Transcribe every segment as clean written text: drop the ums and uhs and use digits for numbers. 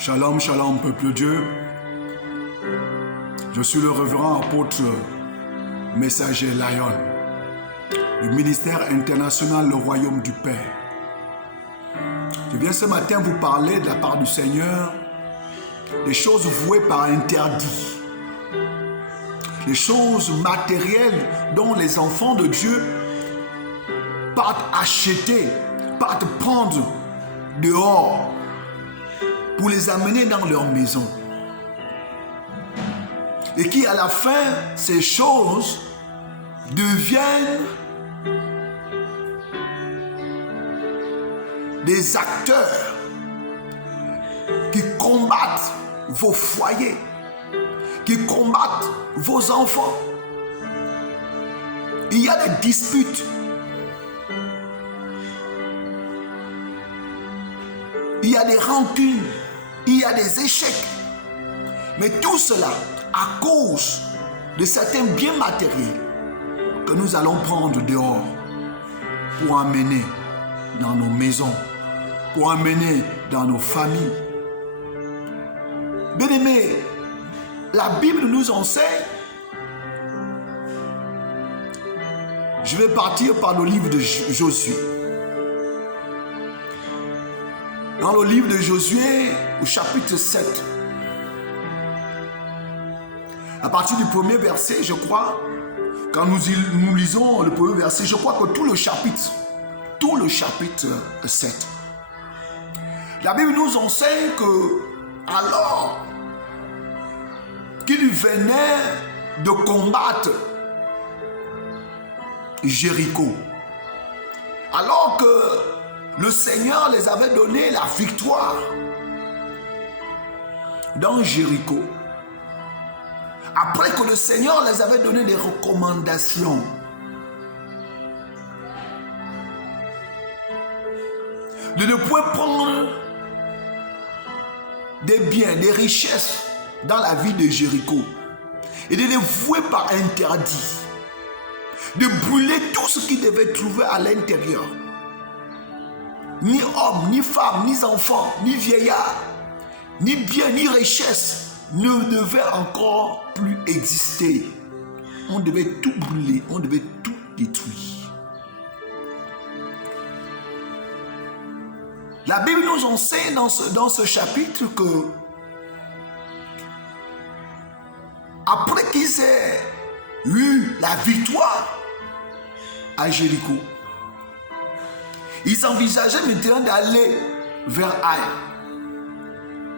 Shalom, shalom, peuple de Dieu. Je suis le révérend apôtre messager Lion, du ministère international Le Royaume du Père. Je viens ce matin vous parler de la part du Seigneur des choses vouées par interdit, les choses matérielles dont les enfants de Dieu partent acheter, partent prendre dehors pour les amener dans leur maison. Et qui à la fin, ces choses deviennent des acteurs qui combattent vos foyers, qui combattent vos enfants. Il y a des disputes. Il y a des rancunes. Il y a des échecs. Mais tout cela à cause de certains biens matériels que nous allons prendre dehors pour amener dans nos maisons, pour amener dans nos familles. Bien-aimés, la Bible nous enseigne. Je vais partir par le livre de Josué. Dans le livre de Josué, au chapitre 7, à partir du premier verset, je crois, quand nous lisons le premier verset, je crois que tout le chapitre 7, la Bible nous enseigne que alors qu'il venait de combattre Jéricho, alors que le Seigneur les avait donné la victoire dans Jéricho, après que le Seigneur les avait donné des recommandations, de ne point prendre des biens, des richesses dans la ville de Jéricho et de les vouer par interdit, de brûler tout ce qui devait trouver à l'intérieur. Ni hommes, ni femmes, ni enfants, ni vieillards, ni biens, ni richesses ne devaient encore plus exister. On devait tout brûler, on devait tout détruire. La Bible nous enseigne dans ce chapitre que après qu'ils aient eu la victoire à Jéricho, ils envisageaient maintenant d'aller vers Haï.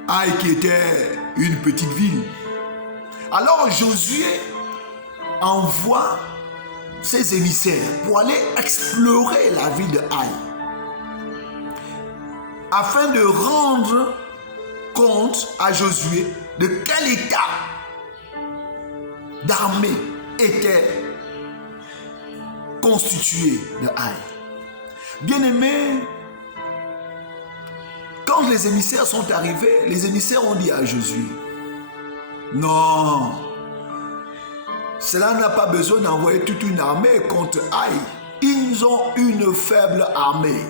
Haï qui était une petite ville. Alors Josué envoie ses émissaires pour aller explorer la ville de Haï, afin de rendre compte à Josué de quel état d'armée était constitué de Haï. Bien-aimés, quand les émissaires sont arrivés, les émissaires ont dit à Josué, non, cela n'a pas besoin d'envoyer toute une armée contre Haï. Ils ont une faible armée.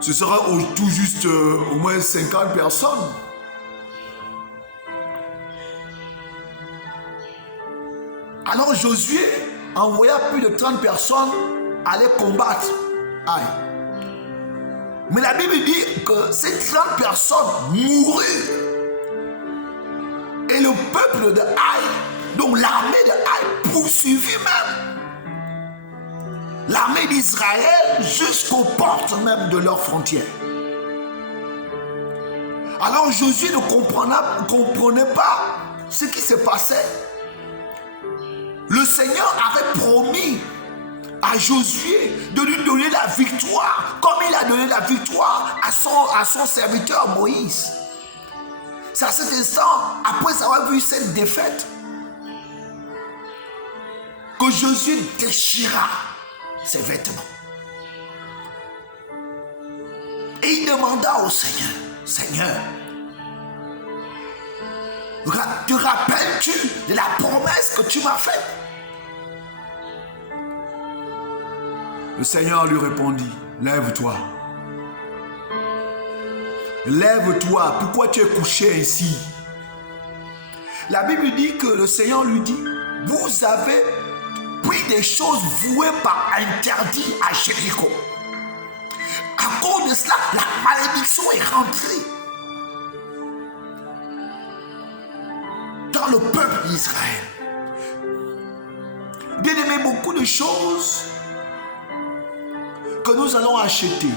Ce sera tout juste au moins 50 personnes. Alors Josué envoya plus de 30 personnes aller combattre Haï. Mais la Bible dit que ces 30 personnes moururent. Et le peuple de Haï, donc l'armée de Haï, poursuivit même l'armée d'Israël jusqu'aux portes même de leurs frontières. Alors Josué ne comprenait pas ce qui se passait. Le Seigneur avait promis à Josué de lui donner la victoire, comme il a donné la victoire à son serviteur Moïse. C'est à cet instant, après avoir vu cette défaite, que Josué déchira ses vêtements. Et il demanda au Seigneur, Seigneur, te rappelles-tu de la promesse que tu m'as faite? Le Seigneur lui répondit, lève-toi, lève-toi, pourquoi tu es couché ainsi? La Bible dit que le Seigneur lui dit, vous avez pris des choses vouées par interdit à Jéricho. À cause de cela, la malédiction est rentrée dans le peuple d'Israël. Bien aimé, beaucoup de choses que nous allons acheter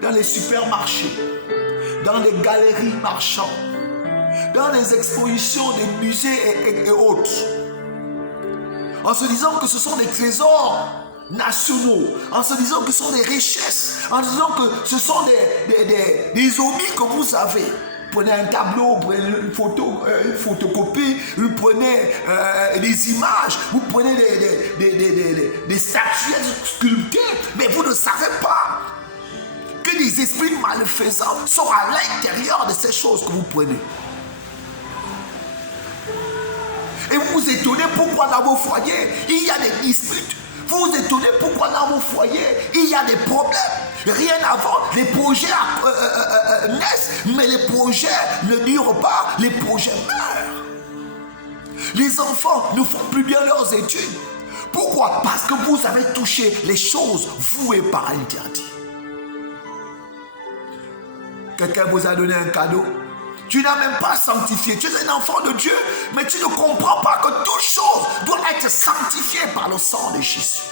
dans les supermarchés, dans les galeries marchandes, dans les expositions des musées et autres, en se disant que ce sont des trésors nationaux, en se disant que ce sont des richesses, en se disant que ce sont des hobbies que vous avez. Vous prenez un tableau, vous prenez une photocopie, vous prenez des images, vous prenez des statuettes sculptées, mais vous ne savez pas que des esprits malfaisants sont à l'intérieur de ces choses que vous prenez. Et vous vous étonnez pourquoi dans vos foyers, il y a des disputes. Vous vous étonnez pourquoi dans vos foyers, il y a des problèmes. Rien avant, les projets naissent, mais les projets ne durent pas, les projets meurent. Les enfants ne font plus bien leurs études. Pourquoi? Parce que vous avez touché les choses vouées par interdit. Quelqu'un vous a donné un cadeau. Tu n'as même pas sanctifié. Tu es un enfant de Dieu, mais tu ne comprends pas que toute chose doit être sanctifiée par le sang de Jésus.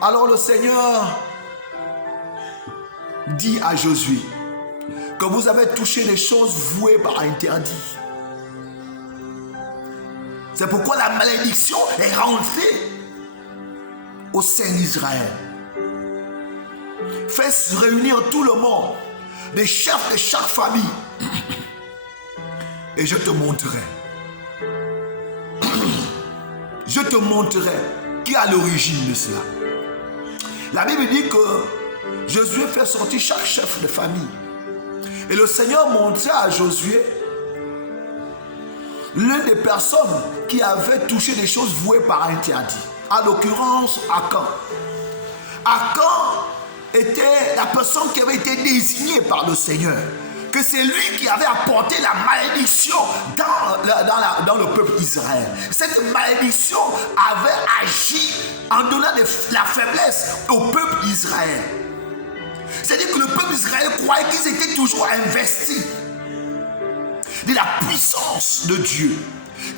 Alors le Seigneur dit à Josué que vous avez touché les choses vouées par interdit. C'est pourquoi la malédiction est rentrée au sein d'Israël. Fais réunir tout le monde, les chefs de chaque famille, et je te montrerai. Je te montrerai qui est à l'origine de cela. La Bible dit que Josué fait sortir chaque chef de famille. Et le Seigneur montrait à Josué l'une des personnes qui avait touché des choses vouées par interdit. En l'occurrence, Akan. Akan était la personne qui avait été désignée par le Seigneur. Que c'est lui qui avait apporté la malédiction dans le peuple d'Israël. Cette malédiction avait agi en donnant la faiblesse au peuple d'Israël. C'est-à-dire que le peuple d'Israël croyait qu'ils étaient toujours investis de la puissance de Dieu,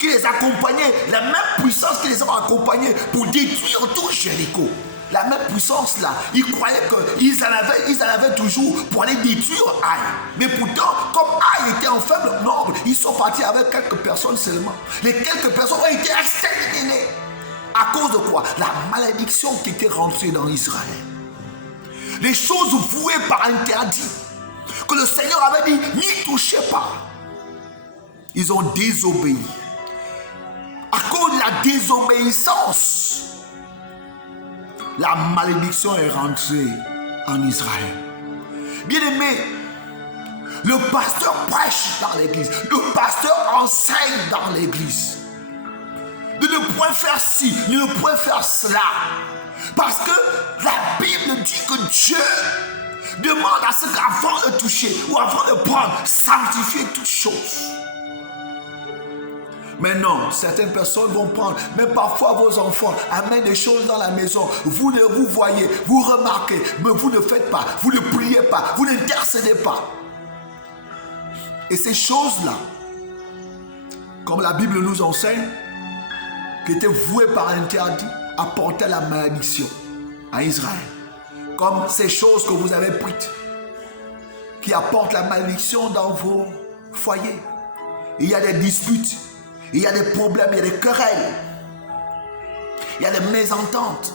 qui les accompagnait, la même puissance qui les a accompagnés pour détruire tout Jéricho. La même puissance là, ils croyaient qu'ils en avaient toujours pour aller détruire Aïe. Mais pourtant, comme Aïe était en faible nombre, ils sont partis avec quelques personnes seulement. Les quelques personnes ont été exterminées. À cause de quoi? La malédiction qui était rentrée dans Israël. Les choses vouées par interdit, que le Seigneur avait dit, n'y touchez pas. Ils ont désobéi. À cause de la désobéissance, la malédiction est rentrée en Israël. Bien-aimé, le pasteur prêche dans l'église, le pasteur enseigne dans l'église. De ne point faire ci, de ne point faire cela. Parce que la Bible dit que Dieu demande à ce qu'avant de toucher ou avant de prendre, sanctifier toutes choses. Mais non, certaines personnes vont prendre, même parfois vos enfants amènent des choses dans la maison. Vous voyez, vous remarquez, mais vous ne faites pas, vous ne priez pas, vous n'intercédez pas. Et ces choses-là, comme la Bible nous enseigne, qui étaient vouées par interdit, apportaient la malédiction à Israël. Comme ces choses que vous avez prises, qui apportent la malédiction dans vos foyers. Il y a des disputes. Il y a des problèmes, il y a des querelles, il y a des mésententes,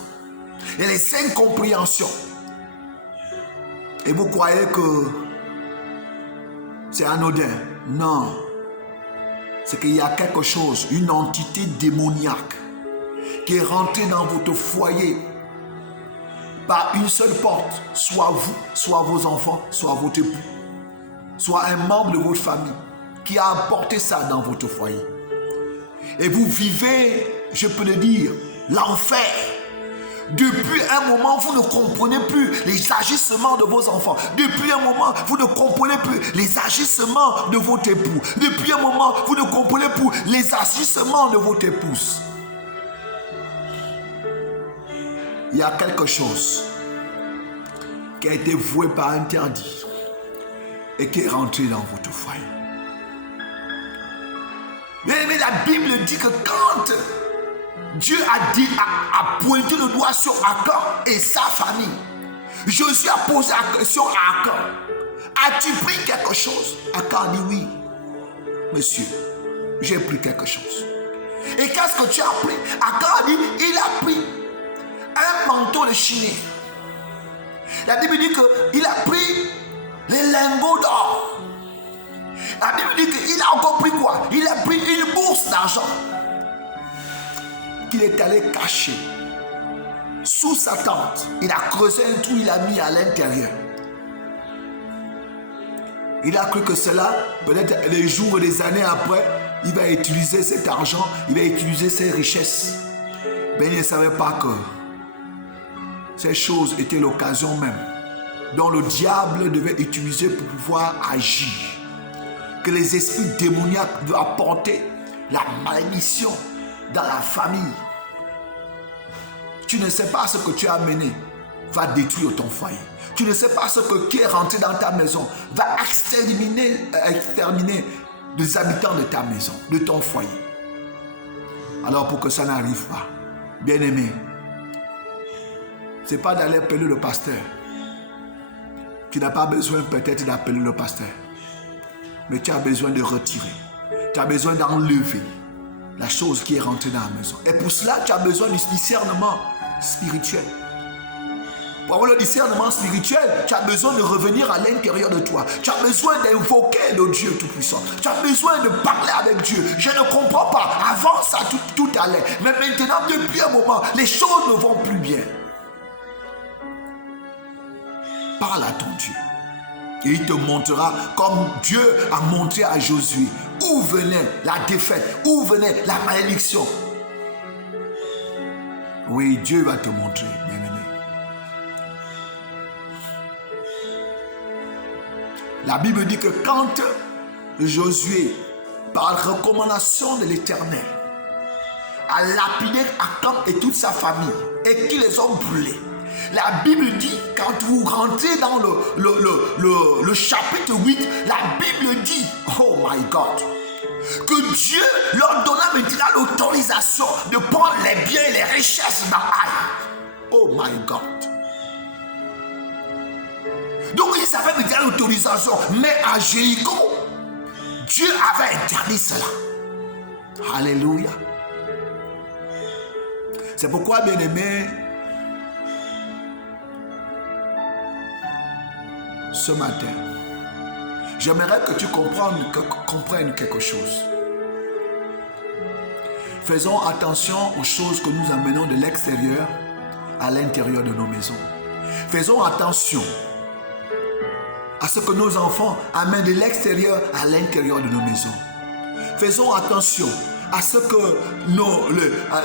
il y a des incompréhensions. Et vous croyez que c'est anodin? Non. C'est qu'il y a quelque chose, une entité démoniaque qui est rentrée dans votre foyer par une seule porte, soit vous, soit vos enfants, soit votre époux, soit un membre de votre famille qui a apporté ça dans votre foyer. Et vous vivez, je peux le dire, l'enfer. Depuis un moment, vous ne comprenez plus les agissements de vos enfants. Depuis un moment, vous ne comprenez plus les agissements de votre époux. Depuis un moment, vous ne comprenez plus les agissements de votre épouse. Il y a quelque chose qui a été voué par interdit et qui est rentré dans votre foyer. Mais la Bible dit que quand Dieu a pointé le doigt sur Achan et sa famille, Josué a posé la question à Achan: as-tu pris quelque chose? Achan a dit: oui, monsieur, j'ai pris quelque chose. Et qu'est-ce que tu as pris? Achan a dit: il a pris un manteau de Chine. La Bible dit qu'il a pris les lingots d'or. La Bible dit qu'il a encore pris quoi? Il a pris une bourse d'argent qu'il est allé cacher sous sa tente. Il a creusé un trou, il a mis à l'intérieur. Il a cru que cela, peut-être des jours et des années après, il va utiliser cet argent, il va utiliser ses richesses. Mais il ne savait pas que ces choses étaient l'occasion même dont le diable devait utiliser pour pouvoir agir. Que les esprits démoniaques doivent apporter la malédiction dans la famille. Tu ne sais pas ce que tu as amené va détruire ton foyer. Tu ne sais pas ce qui est rentré dans ta maison va exterminer les habitants de ta maison, de ton foyer. Alors pour que ça n'arrive pas, bien-aimé, ce n'est pas d'aller appeler le pasteur. Tu n'as pas besoin peut-être d'appeler le pasteur. Mais tu as besoin de retirer. Tu as besoin d'enlever la chose qui est rentrée dans la maison. Et pour cela, tu as besoin du discernement spirituel. Pour avoir le discernement spirituel, tu as besoin de revenir à l'intérieur de toi. Tu as besoin d'invoquer le Dieu Tout-Puissant. Tu as besoin de parler avec Dieu. Je ne comprends pas. Avant ça, tout allait. Mais maintenant, depuis un moment, les choses ne vont plus bien. Parle à ton Dieu. Et il te montrera comme Dieu a montré à Josué où venait la défaite, où venait la malédiction. Oui, Dieu va te montrer, bien-aimé. La Bible dit que quand Josué, par recommandation de l'Éternel, a lapidé Achan et toute sa famille et qui les ont brûlés, la Bible dit, quand vous rentrez dans le chapitre 8, la Bible dit, oh my God, que Dieu leur donna maintenant l'autorisation de prendre les biens et les richesses d'Aïe. Oh my God. Donc ils avaient maintenant l'autorisation, mais à Jéricho, Dieu avait interdit cela. Alléluia. C'est pourquoi, bien-aimé, ce matin, j'aimerais que tu comprennes quelque chose. Faisons attention aux choses que nous amenons de l'extérieur à l'intérieur de nos maisons. Faisons attention à ce que nos enfants amènent de l'extérieur à l'intérieur de nos maisons. Faisons attention à ce que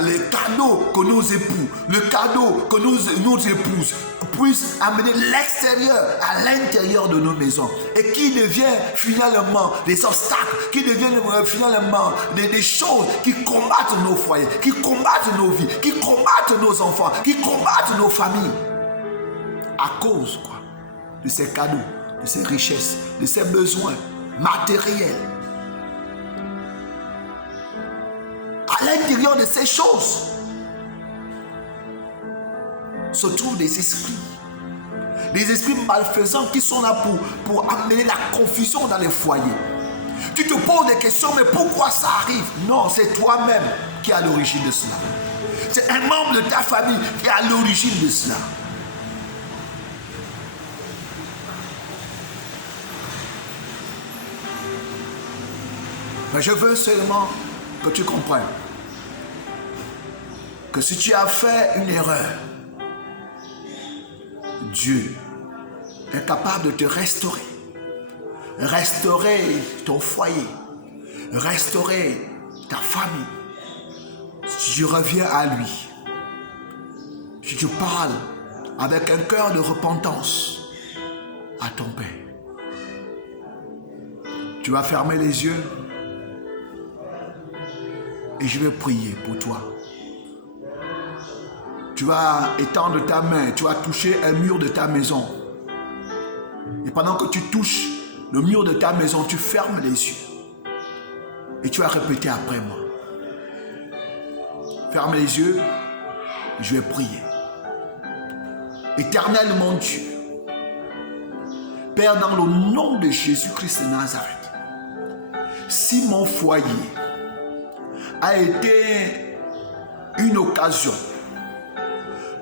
les cadeaux que nos époux, le cadeau que nos épouses puissent amener l'extérieur à l'intérieur de nos maisons et qui devient finalement des obstacles, qui deviennent finalement des choses qui combattent nos foyers, qui combattent nos vies, qui combattent nos enfants, qui combattent nos familles. À cause quoi? De ces cadeaux, de ces richesses, de ces besoins matériels. À l'intérieur de ces choses se trouvent des esprits malfaisants qui sont là pour amener la confusion dans les foyers. Tu te poses des questions, mais pourquoi ça arrive? Non, c'est toi-même qui est à l'origine de cela. C'est un membre de ta famille qui est à l'origine de cela. Mais je veux seulement que tu comprennes que si tu as fait une erreur, Dieu est capable de te restaurer. Restaurer ton foyer. Restaurer ta famille. Si tu reviens à lui, Si tu parles avec un cœur de repentance à ton Père, tu vas fermer les yeux et je vais prier pour toi. Tu vas étendre ta main, tu vas toucher un mur de ta maison. Et pendant que tu touches le mur de ta maison, tu fermes les yeux. Et tu vas répéter après moi. Ferme les yeux, je vais prier. Éternel mon Dieu, Père, dans le nom de Jésus-Christ de Nazareth, si mon foyer a été une occasion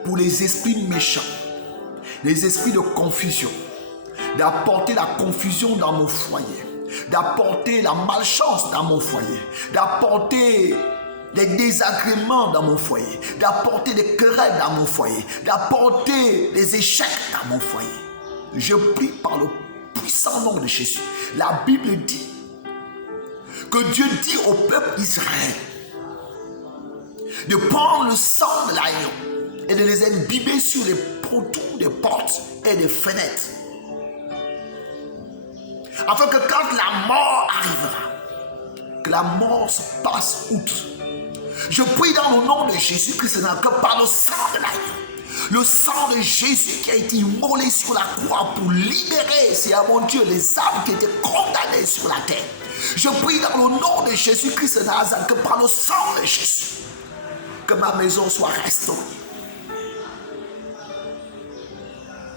pour les esprits méchants, les esprits de confusion, d'apporter la confusion dans mon foyer, d'apporter la malchance dans mon foyer, d'apporter des désagréments dans mon foyer, d'apporter des querelles dans mon foyer, d'apporter des échecs dans mon foyer. Je prie par le puissant nom de Jésus. La Bible dit que Dieu dit au peuple d'Israël de prendre le sang de l'agneau et de les imbiber sur les poteaux des portes et des fenêtres, afin que quand la mort arrivera, que la mort se passe outre. Je prie dans le nom de Jésus-Christ que par le sang de l'agneau, le sang de Jésus qui a été immolé sur la croix pour libérer, c'est à mon Dieu, les âmes qui étaient condamnées sur la terre. Je prie dans le nom de Jésus-Christ de Nazareth que par le sang de Jésus, que ma maison soit restaurée.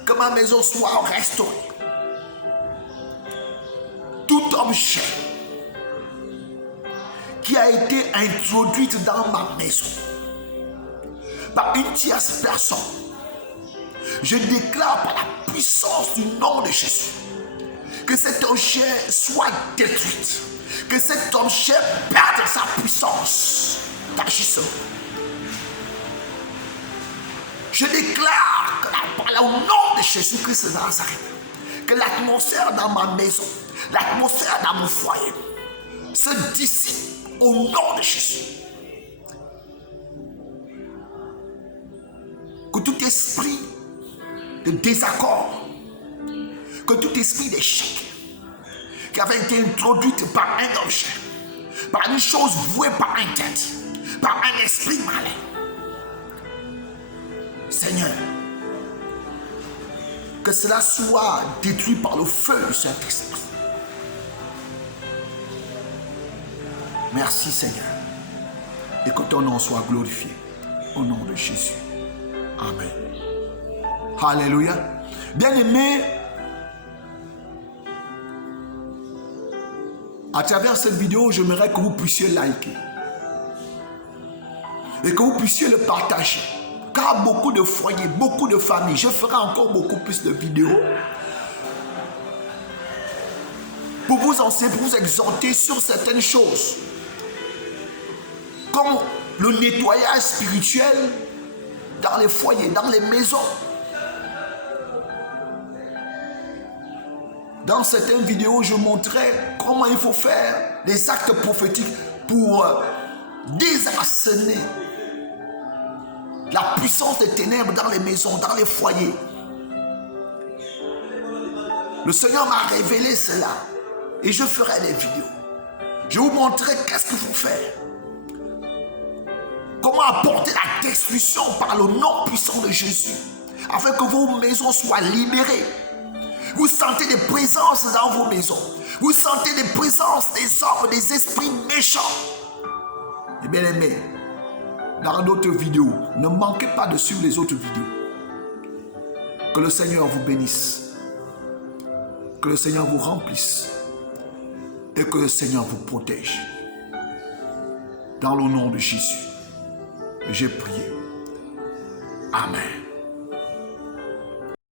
Que ma maison soit restaurée. Tout objet qui a été introduite dans ma maison par une tierce personne, je déclare par la puissance du nom de Jésus que cet objet soit détruit, que cet objet perde sa puissance d'agissement. Je déclare que par le nom de Jésus-Christ de Nazareth, que l'atmosphère dans ma maison, l'atmosphère dans mon foyer se dissipe au nom de Jésus. Que tout esprit de désaccord, que tout esprit d'échec qui avait été introduit par un objet, par une chose vouée par un tête, par un esprit malin, Seigneur, que cela soit détruit par le feu du Saint-Esprit. Merci Seigneur. Et que ton nom soit glorifié. Au nom de Jésus. Amen. Alléluia. Bien-aimés, à travers cette vidéo, j'aimerais que vous puissiez liker. Et que vous puissiez le partager. Car beaucoup de foyers, beaucoup de familles, je ferai encore beaucoup plus de vidéos pour vous enseigner, pour vous exhorter sur certaines choses. Comme le nettoyage spirituel dans les foyers, dans les maisons. Dans certaines vidéos, je montrais comment il faut faire des actes prophétiques pour désarçonner la puissance des ténèbres dans les maisons, dans les foyers. Le Seigneur m'a révélé cela et je ferai des vidéos. Je vous montrerai qu'est-ce qu'il faut faire. Comment apporter la destruction par le nom puissant de Jésus, afin que vos maisons soient libérées. Vous sentez des présences dans vos maisons. Vous sentez des présences des hommes, des esprits méchants. Et bien aimés, dans d'autres vidéos, ne manquez pas de suivre les autres vidéos. Que le Seigneur vous bénisse. Que le Seigneur vous remplisse. Et que le Seigneur vous protège. Dans le nom de Jésus, j'ai prié. Amen.